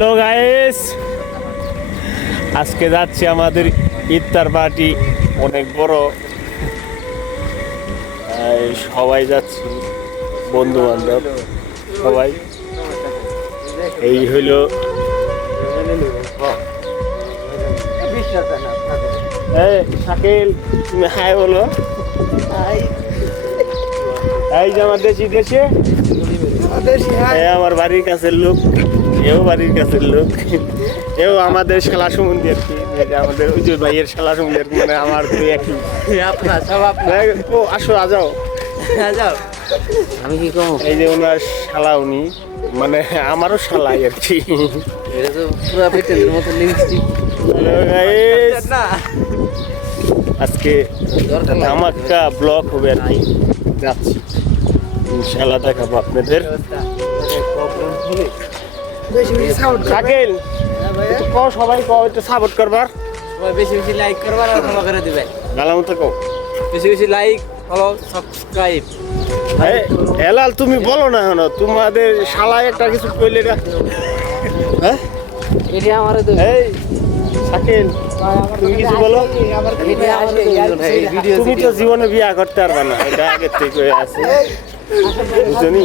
Hello guys, আজকে যাচ্ছি আমাদের ইফতার পার্টি অনেক বড়। সবাই যাচ্ছি, বন্ধু বান্ধব সবাই। এই হইল শাকিল, তুমি হাই বলো। এই যে আমার দেশি দেশে আমার বাড়ির কাছের লোক, এও বাড়ির কাছের লোক, এও আমাদের শালা সম্বন্ধে আর কি, আমাদের ওই যে ভাইয়ের শালা সম্বন্ধে মানে আমার তো একই। ও আসো, আজাও যাও। আমি কি কম? এই যে ওনার শালা, উনি মানে আমারও শালাই আর কি। এটা তো পুরো পেটের মতো লিপস্টিক না। আজকে ধামাকা ব্লগ হবে আর কি, যাচ্ছি ইনশাল্লাহ, দেখাবো আপনাদের। শাকিল, সবাই একটু সাপোর্ট করবার, বেশি বেশি লাইক করবার আর ফলো করে দিবেন। গালাম তো কও, বেশি বেশি লাইক, ফলো, সাবস্ক্রাইব। হেলাল তুমি বলো না, কেন তোমাদের শালায় একটা কিছু কইলে না? হ্যাঁ, এটা আমারে তো এই শাকিল, তুমি কিছু বলো। তুমি তো জীবনে বিয়া করতে পারবা না, এটা আগের থেকে আছে, বুঝনি?